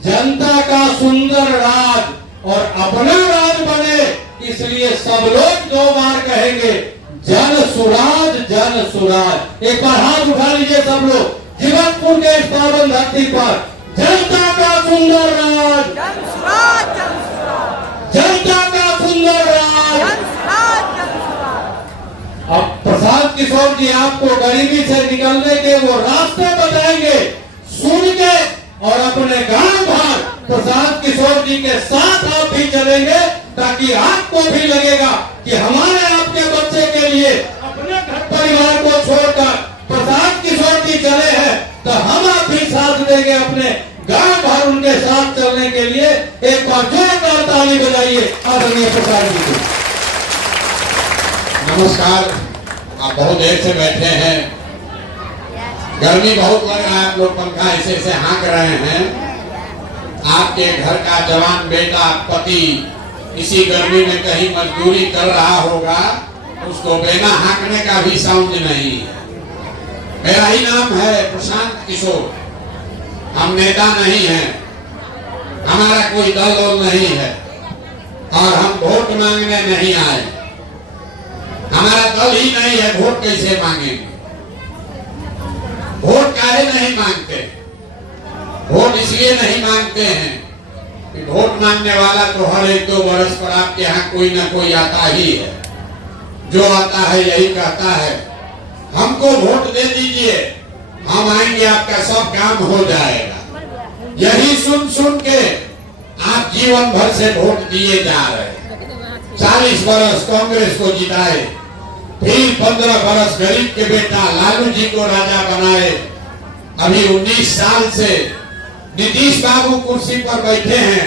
जनता का सुंदर राज और अपना राज बने, इसलिए सब लोग 2 बार कहेंगे जन सुराज जन सुराज। एक बार हाथ उठा लीजिए सब लोग, जीवनपुर के इस पावन धरती पर जनता का सुंदर राज, जन सुराज जन सुराज, जनता का सुंदर राज। जन सुराज जन सुराज। अब प्रसाद किशोर जी आपको गरीबी से निकलने के वो रास्ते बताएंगे, सुन के और अपने गांव भर प्रसाद किशोर जी के साथ आप भी चलेंगे, ताकि आपको भी लगेगा कि हमारे आपके बच्चे के लिए अपने घर परिवार को छोड़कर प्रसाद किशोर जी चले हैं, तो हम आप भी साथ देंगे अपने गांव भर उनके साथ चलने के लिए। एक बार जोरदार ताली बजाइए आदरणीय प्रसाद जी को। नमस्कार। आप बहुत देर से बैठे हैं, गर्मी बहुत लग रहा है, आप लोग पंखा ऐसे ऐसे हाँक रहे हैं। आपके घर का जवान बेटा पति इसी गर्मी में कहीं मजदूरी कर रहा होगा, उसको बिना हाँकने का भी साउंड नहीं है। मेरा ही नाम है प्रशांत किशोर, हम नेता नहीं हैं, हमारा कोई दल नहीं है और हम वोट मांगने नहीं आए। हमारा दल ही नहीं है, वोट कैसे मांगेंगे? वोट काहे नहीं मांगते? वोट इसलिए नहीं मांगते हैं कि वोट मांगने वाला तो हर 1-2 वर्ष पर आपके यहाँ कोई ना कोई आता ही है, जो आता है यही कहता है हमको वोट दे दीजिए, हम आएंगे, आपका सब काम हो जाएगा। यही सुन सुन के आप जीवन भर से वोट दिए जा रहे हैं। 40 वर्ष कांग्रेस को जिताए, फिर 15 वर्ष गरीब के बेटा लालू जी को राजा बनाए, अभी 19 साल से नीतीश बाबू कुर्सी पर बैठे हैं।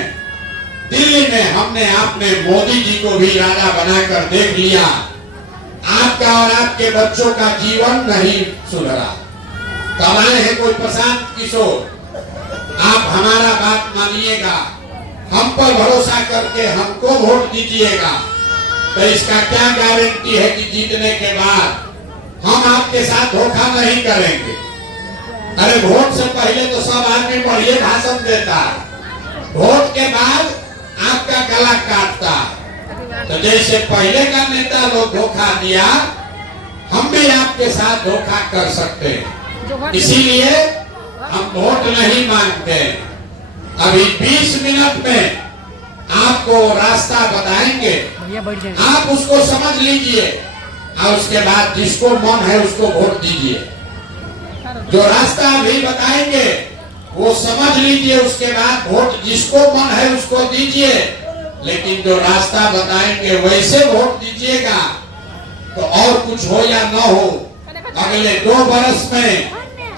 दिल्ली में हमने आपने मोदी जी को भी राजा बनाकर देख लिया। आपका और आपके बच्चों का जीवन नहीं सुधरा। कब आए हैं कोई प्रशांत किशोर? आप हमारा बात मानिएगा, हम पर भरोसा करके हमको वोट दीजिएगा, तो इसका क्या गारंटी है कि जीतने के बाद हम आपके साथ धोखा नहीं करेंगे? अरे वोट से पहले तो सब आदमी बढ़िया भाषण देता है, वोट के बाद आपका गला काटता है। तो जैसे पहले का नेता लोग धोखा दिया, हम भी आपके साथ धोखा कर सकते हैं, इसीलिए हम वोट नहीं मांगते। अभी 20 मिनट में आपको रास्ता बताएंगे, आप उसको समझ लीजिए और उसके बाद जिसको मन है उसको वोट दीजिए। जो रास्ता अभी बताएंगे वो समझ लीजिए, उसके बाद वोट जिसको मन है उसको दीजिए, लेकिन जो रास्ता बताएंगे वैसे वोट दीजिएगा। तो और कुछ हो या न हो, अगले 2 वर्ष में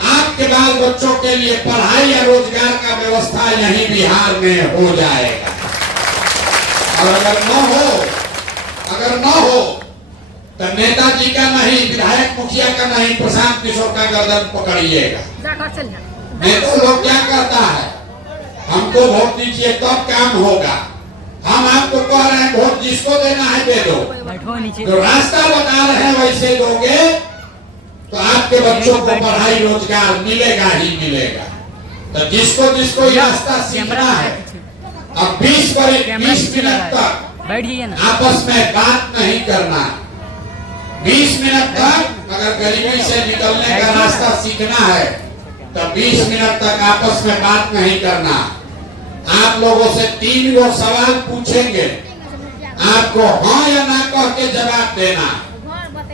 आपके बाल बच्चों के लिए पढ़ाई या रोजगार का व्यवस्था यहीं बिहार में हो जाएगा। और अगर न हो तो नेताजी का नहीं, विधायक मुखिया का नहीं, प्रशांत किशोर का गर्दन पकड़िएगा। नेता लोग क्या करता है, हमको वोट दीजिए तब काम होगा। हम आपको कह रहे हैं वोट जिसको देना है दे दो, जो रास्ता बता रहे हैं वैसे दोगे तो आपके बच्चों को पढ़ाई रोजगार मिलेगा ही मिलेगा। तो जिसको जिसको ये रास्ता सीखना है, अब 20 मिनट तक आपस में बात नहीं करना। 20 मिनट तक अगर गरीबी से निकलने का रास्ता सीखना है तो 20 मिनट तक आपस में बात नहीं करना। आप लोगों से 3 गो सवाल पूछेंगे, आपको हाँ या ना कह के जवाब देना,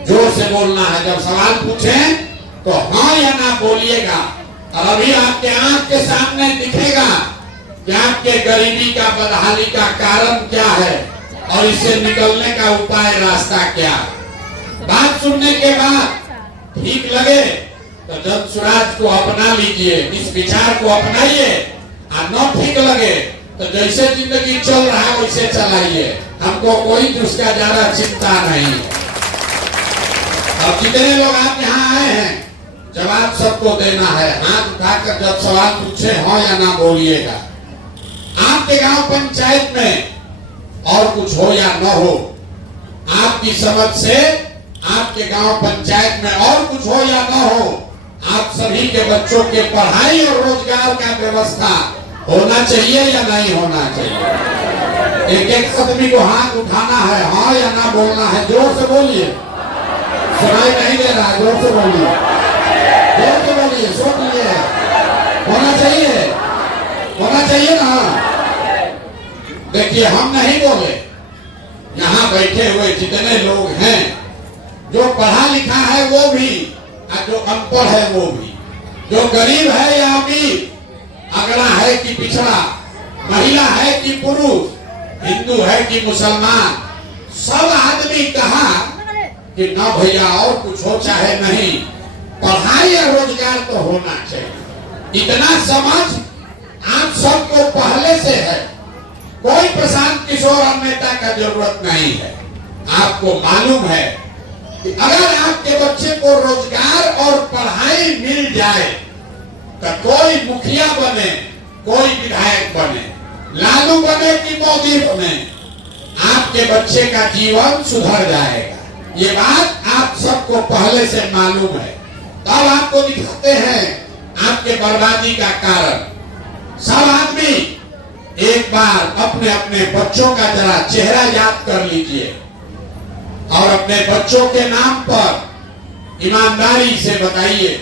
जोर से बोलना है। जब सवाल पूछें तो हाँ या ना बोलिएगा। और अभी आपके आंख के सामने दिखेगा कि आपके गरीबी का, बदहाली का कारण क्या है और इससे निकलने का उपाय, रास्ता क्या है। बात सुनने के बाद ठीक लगे तो जन सुराज को अपना लीजिए, इस विचार को अपनाइए। और न ठीक लगे तो जैसे जिंदगी चल रहा है वैसे चलाइए, हमको कोई उसका ज्यादा चिंता नहीं है। अब जितने लोग आप यहाँ आए हैं जवाब सबको देना है। हाथ उठाकर जब सवाल पूछे हाँ या ना बोलिएगा। आपके गांव पंचायत में और कुछ हो या न हो, आपकी समझ से आपके गांव पंचायत में और कुछ हो या न हो, आप सभी के बच्चों के पढ़ाई और रोजगार का व्यवस्था होना चाहिए या नहीं होना चाहिए? एक एक आदमी को हाथ उठाना है, हाँ या ना बोलना है। जोर से बोलिए, सुनाई नहीं दे रहा, जोर से बोलिए, जोर से बोलिए, सुन लिए। होना चाहिए, होना चाहिए ना। देखिए हम नहीं बोले, यहाँ बैठे हुए जितने लोग हैं, जो पढ़ा लिखा है वो भी और जो अनपढ़ है वो भी, जो गरीब है या अमीर, अगड़ा है कि पिछड़ा, महिला है कि पुरुष, हिंदू है कि मुसलमान, सब आदमी कहा कि ना भैया और कुछ हो चाहे नहीं, पढ़ाई या रोजगार तो होना चाहिए। इतना समझ आप सबको पहले से है, कोई प्रशांत किशोर और नेता का जरूरत नहीं है। आपको मालूम है कि अगर आपके बच्चे को रोजगार और पढ़ाई मिल जाए तो कोई मुखिया बने, कोई विधायक बने, लालू बने कि मोदी बने, आपके बच्चे का जीवन सुधर जाएगा। ये बात आप सबको पहले से मालूम है। तब आपको दिखाते हैं आपके बर्बादी का कारण। सब आदमी एक बार अपने अपने बच्चों का जरा चेहरा याद कर लीजिए और अपने बच्चों के नाम पर ईमानदारी से बताइए,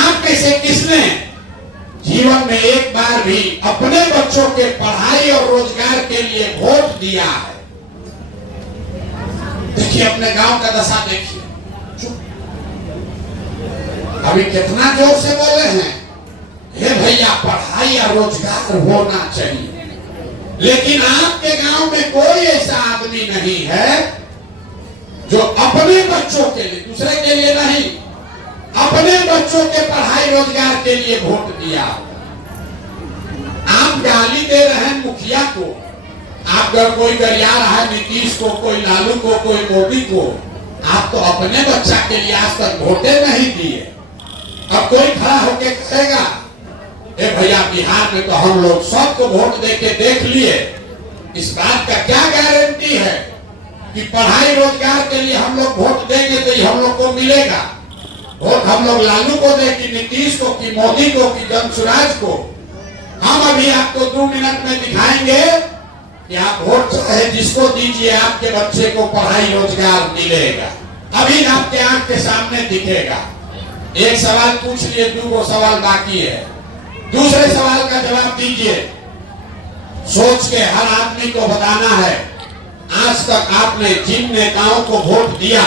आप में से किसने जीवन में एक बार भी अपने बच्चों के पढ़ाई और रोजगार के लिए वोट दिया है? देखिए अपने गांव का दशा देखिए, अभी कितना जोर से बोले हैं, हे भैया पढ़ाई और रोजगार होना चाहिए, लेकिन आपके गांव में कोई ऐसा आदमी नहीं है जो अपने बच्चों के लिए, दूसरे के लिए नहीं, अपने बच्चों के पढ़ाई रोजगार के लिए वोट दिया। आप गाली दे रहे हैं मुखिया को, आप अगर कोई गरिया रहा है नीतीश को, कोई लालू को, कोई मोदी को, आप तो अपने बच्चा के लिए आज तक वोटे नहीं दिए। अब कोई खड़ा होके कहेगा ए भैया बिहार में तो हम लोग सबको वोट दे के देख लिए, इस बात का क्या गारंटी है कि पढ़ाई रोजगार के लिए हम लोग वोट देंगे तो ये हम लोग को मिलेगा? वोट हम लोग लालू को दे कि नीतीश को कि मोदी को कि जनसुराज को? हम अभी आपको 2 मिनट में दिखाएंगे कि आप वोट चाहे जिसको दीजिए, आपके बच्चे को पढ़ाई रोजगार मिलेगा। अभी आपके आंख के सामने दिखेगा। एक सवाल पूछ लिए, 2 सवाल बाकी है, दूसरे सवाल का जवाब दीजिए। सोच के हर आदमी को बताना है, आज तक आपने जिन नेताओं को वोट दिया,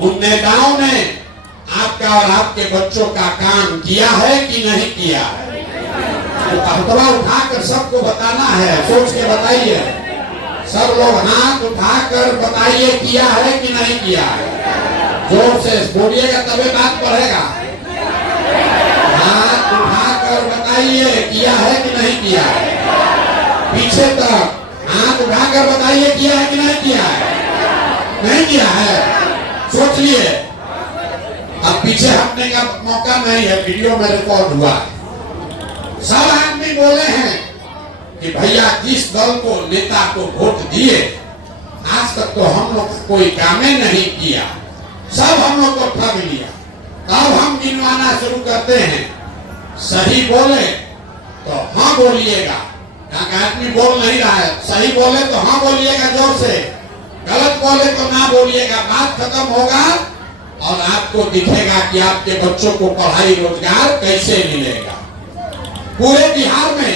उन नेताओं ने आपका और आपके बच्चों का काम किया है कि नहीं किया है? तो हथवा उठाकर सबको बताना है, सोच के बताइए। सब लोग हाथ उठाकर बताइए किया है कि नहीं किया है। जोर से बोलिएगा तभी बात बढ़ेगा। हाथ उठाकर बताइए किया है कि नहीं किया है। पीछे तक हाथ उठाकर बताइए किया है कि नहीं किया है। नहीं किया है, सोच लिए। अब पीछे हटने का मौका नहीं है, वीडियो में रिकॉर्ड हुआ है। सब आदमी बोले हैं कि भैया जिस दल को, नेता को वोट दिए, आज तक तो हम लोग कोई काम नहीं किया, सब हम लोग को ठग लिया। तब हम गिनवाना शुरू करते हैं। सही बोले तो हाँ बोलिएगा, आदमी बोल नहीं रहा है, सही बोले तो हाँ बोलिएगा जोर से, गलत बोले तो ना बोलिएगा। बात खत्म होगा और आपको दिखेगा कि आपके बच्चों को पढ़ाई रोजगार कैसे मिलेगा। पूरे बिहार में,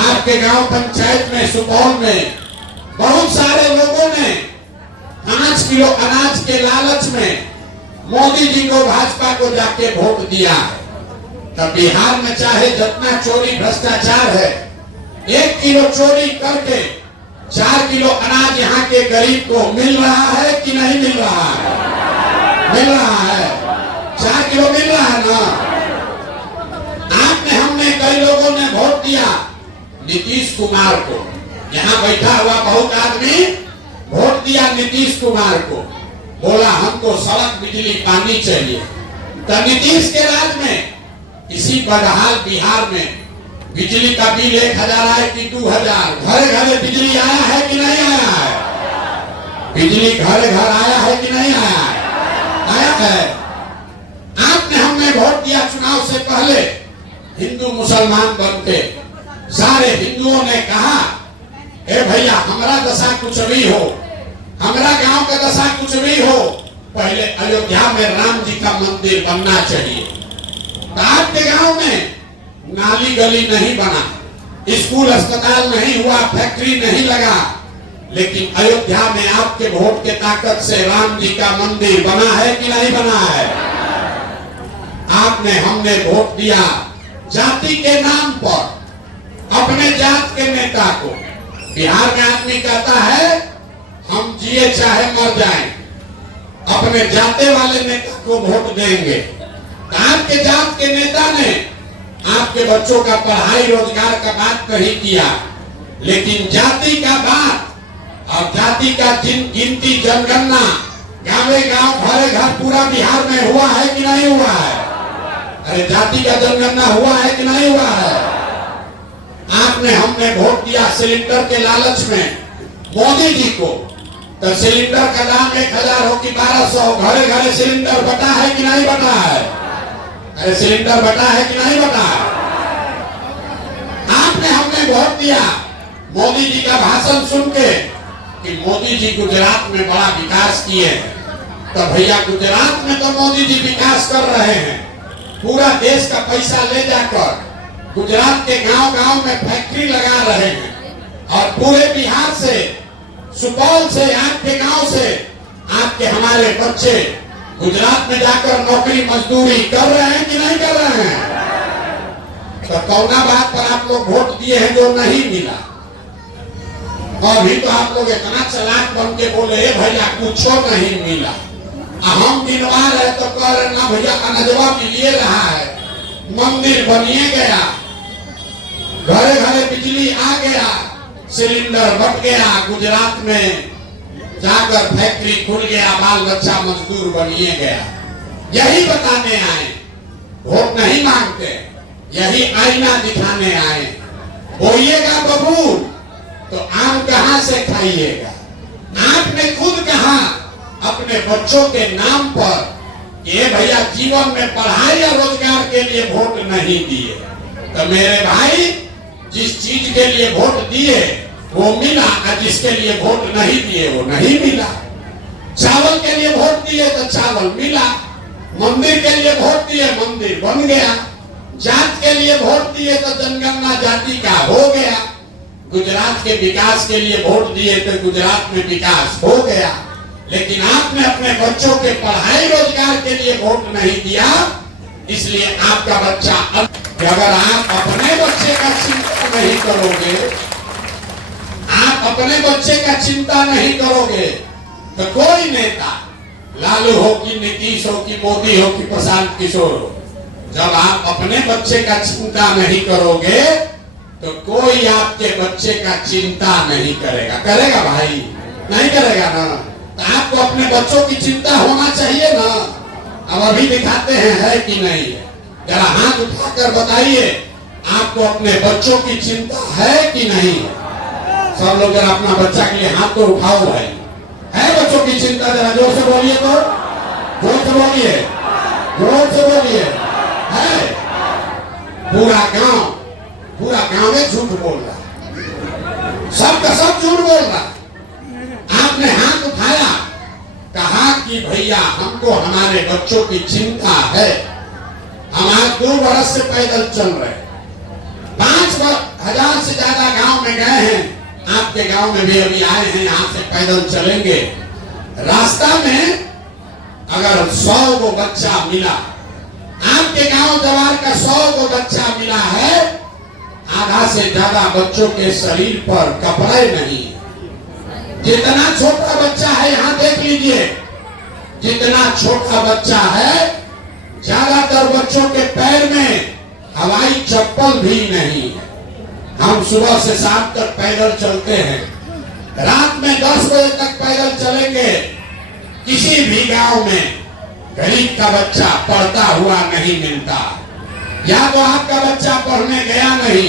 आपके गांव पंचायत में, सुपौल में बहुत सारे लोगों ने 5 किलो अनाज के लालच में मोदी जी को, भाजपा को जाके वोट दिया है। तब बिहार में चाहे जितना चोरी भ्रष्टाचार है, 1 किलो चोरी करके 4 किलो अनाज यहाँ के गरीब को मिल रहा है कि नहीं मिल रहा है? मिल रहा है, 4 किलो मिल रहा है ना। आपने, हमने, कई लोगों ने वोट दिया नीतीश कुमार को। यहाँ बैठा हुआ बहुत आदमी वोट दिया नीतीश कुमार को, बोला हमको सड़क, बिजली, पानी चाहिए। तो नीतीश के राज में इसी बदहाल बिहार में बिजली का बिल 1000 आए कि 2000, घरे घरे बिजली आया है कि नहीं आया है? बिजली घरे घर आया है कि नहीं आया है? आया है। आपने, हमने वोट दिया चुनाव से पहले हिंदू मुसलमान बनते, सारे हिंदुओं ने कहा, ए भैया हमारा दशा कुछ भी हो, हमारा गांव का दशा कुछ भी हो, पहले अयोध्या में राम जी का मंदिर बनना चाहिए। तो आपके गांव में नाली गली नहीं बना, स्कूल अस्पताल नहीं हुआ, फैक्ट्री नहीं लगा, लेकिन अयोध्या में आपके वोट के ताकत से राम जी का मंदिर बना है कि नहीं बना है? आपने हमने वोट दिया जाति के नाम पर, अपने जात के नेता को। बिहार में आदमी कहता है हम जिए चाहे मर जाएं, अपने जाते वाले नेता को वोट देंगे। आपके जात के नेता ने आपके बच्चों का पढ़ाई रोजगार का बात नहीं किया, लेकिन जाति का बात और जाति का गिनती जनगणना गाँवे गांव घरे घर पूरा बिहार में हुआ है कि नहीं हुआ है? अरे जाति का जनगणना हुआ है कि नहीं हुआ है? आपने हमने वोट दिया सिलेंडर के लालच में मोदी जी को, तो सिलेंडर का दाम 1000 हो कि 1200, घरे घरे सिलेंडर बटा है कि नहीं बटा है? अरे सिलेंडर बटा है कि नहीं बटा है? आपने हमने वोट दिया मोदी जी का भाषण सुन के कि मोदी जी गुजरात में बड़ा विकास किए हैं। तो भैया गुजरात में तो मोदी जी विकास कर रहे हैं, पूरा देश का पैसा ले जाकर गुजरात के गांव गांव में फैक्ट्री लगा रहे हैं, और पूरे बिहार से, सुपौल से, आपके गांव से आपके हमारे बच्चे गुजरात में जाकर नौकरी मजदूरी कर रहे हैं कि नहीं कर रहे हैं? तो कौना बात पर आप लोग वोट दिए हैं जो नहीं मिला? और भी तो आप लोग इतना चालाक बन के बोले भैया कुछ नहीं मिला, हम गिनवा रहे तो कह रहे ना भैया अनजवा मिलिए रहा है, मंदिर बनिए गया, घरे घरे बिजली आ गया, सिलेंडर बट गया, गुजरात में जाकर फैक्ट्री खुल गया, बाल बच्चा मजदूर बनिए गया। यही बताने आए, वोट नहीं मांगते, यही आईना दिखाने आए। बोइएगा बबूल तो आम कहां से खाइएगा? आपने खुद कहा अपने बच्चों के नाम पर ये भैया जीवन में पढ़ाई या रोजगार के लिए वोट नहीं दिए। तो मेरे भाई जिस चीज के लिए वोट दिए वो मिला, और जिसके लिए वोट नहीं दिए वो नहीं मिला। चावल के लिए वोट दिए तो चावल मिला, मंदिर के लिए वोट दिए मंदिर बन गया, जात के लिए वोट दिए तो जनगणना जाति का हो गया, गुजरात के विकास के लिए वोट दिए तो गुजरात में विकास हो गया। लेकिन आपने अपने बच्चों के पढ़ाई रोजगार के लिए वोट नहीं दिया, इसलिए आपका बच्चा अगर आप अपने बच्चे का चिंता नहीं करोगे, आप अपने बच्चे का चिंता नहीं करोगे, तो कोई नेता लालू हो कि नीतीश हो कि मोदी हो कि प्रशांत किशोर हो, जब आप अपने बच्चे का चिंता नहीं करोगे तो कोई आपके बच्चे का चिंता नहीं करेगा। करेगा भाई? नहीं करेगा ना? तो आपको अपने बच्चों की चिंता होना चाहिए ना। अब अभी दिखाते हैं है कि नहीं है? जरा हाथ उठाकर बताइए, आपको अपने बच्चों की चिंता है कि नहीं है? सब लोग जरा अपना बच्चा के लिए हाथ तो उठाओ भाई। है बच्चों की चिंता? जरा जोर से बोलिए, तो जोर से बोलिए, जोर से बोलिए। है पूरा गांव में झूठ बोल रहा, सबका सब झूठ बोल रहा। आपने हाथ उठाया, कहा कि भैया हमको हमारे बच्चों की चिंता है, हम आज 2 बरस से पैदल चल रहे, 5,000 से ज्यादा गांव में गए हैं, आपके गांव में भी अभी आए हैं, यहाँ से पैदल चलेंगे। रास्ता में अगर 100 को बच्चा मिला, आपके गांव जवार का 100 को बच्चा मिला है, आधा से ज्यादा बच्चों के शरीर पर कपड़े नहीं। जितना छोटा बच्चा है यहाँ देख लीजिए, जितना छोटा बच्चा है, ज्यादातर बच्चों के पैर में हवाई चप्पल भी नहीं है। हम सुबह से शाम तक पैदल चलते हैं, रात में 10 बजे तक पैदल चलेंगे। किसी भी गांव में गरीब का बच्चा पढ़ता हुआ नहीं मिलता। या तो आपका बच्चा पढ़ने गया नहीं,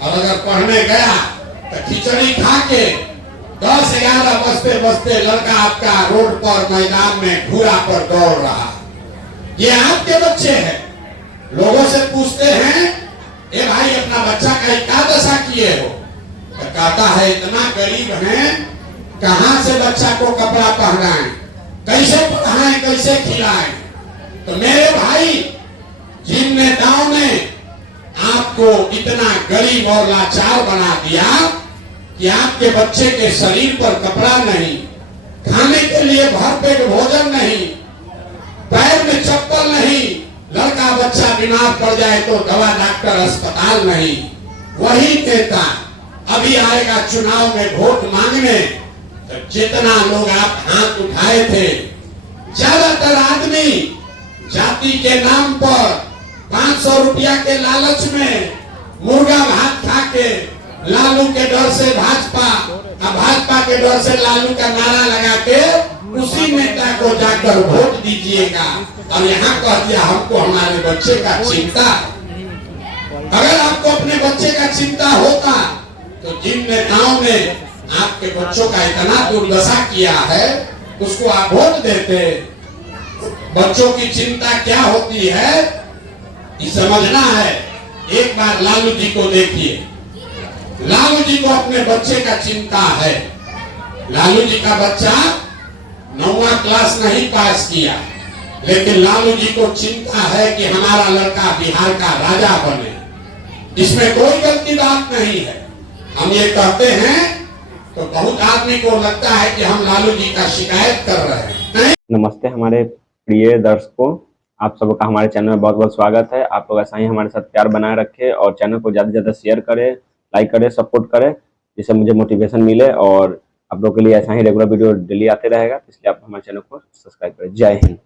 और अगर पढ़ने गया तो खिचड़ी खा के 10-11 बजते बजते लड़का आपका रोड पर मैदान में घूरा पर दौड़ रहा। ये आपके बच्चे हैं। लोगों से पूछते हैं, ए भाई अपने अपना बच्चा का क्या दशा किए हो? तो कहता है इतना गरीब है, कहां से बच्चा को कपड़ा पहनाएं, कैसे पढ़ाएं, कैसे खिलाएं? तो मेरे भाई, जिन नेताओं ने आपको इतना गरीब और लाचार बना दिया कि आपके बच्चे के शरीर पर कपड़ा नहीं, खाने के लिए भरपेट भोजन नहीं, पैर में चप्पल नहीं, लड़का बच्चा बीमार पड़ जाए तो दवा डॉक्टर अस्पताल नहीं, वही नेता अभी आएगा चुनाव में वोट मांगने। तो जितना लोग आप हाथ उठाए थे, ज्यादातर आदमी जाति के नाम पर 500 रुपया के लालच में मुर्गा भात खा के लालू के डर से भाजपा, भाजपा के डर से लालू का नारा लगा के उसी नेता को जाकर वोट दीजिएगा। और यहाँ कह दिया हमको हमारे बच्चे का चिंता। अगर आपको अपने बच्चे का चिंता होता तो जिन नेताओं ने आपके बच्चों का इतना दुर्दशा किया है उसको आप वोट देते। बच्चों की चिंता क्या होती है ये समझना है। एक बार लालू जी को देखिए, लालू जी को अपने बच्चे का चिंता है। लालू जी का बच्चा 9वां क्लास नहीं पास किया, लेकिन लालू जी को चिंता है कि हमारा लड़का बिहार का राजा बने। इसमें कोई गलती बात नहीं है। हम ये कहते हैं तो बहुत आदमी को लगता है कि हम लालू जी का शिकायत कर रहे हैं। नहीं। नमस्ते हमारे प्रिय दर्शकों, आप सबका हमारे चैनल में बहुत बहुत स्वागत है। आप लोग ऐसा ही हमारे साथ प्यार बनाए रखें और चैनल को ज़्यादा से ज़्यादा शेयर करें, लाइक करें, सपोर्ट करें, जिससे मुझे मोटिवेशन मिले और आप लोगों के लिए ऐसा ही रेगुलर वीडियो डेली आते रहेगा। इसलिए आप हमारे चैनल को सब्सक्राइब करें। जय हिंद।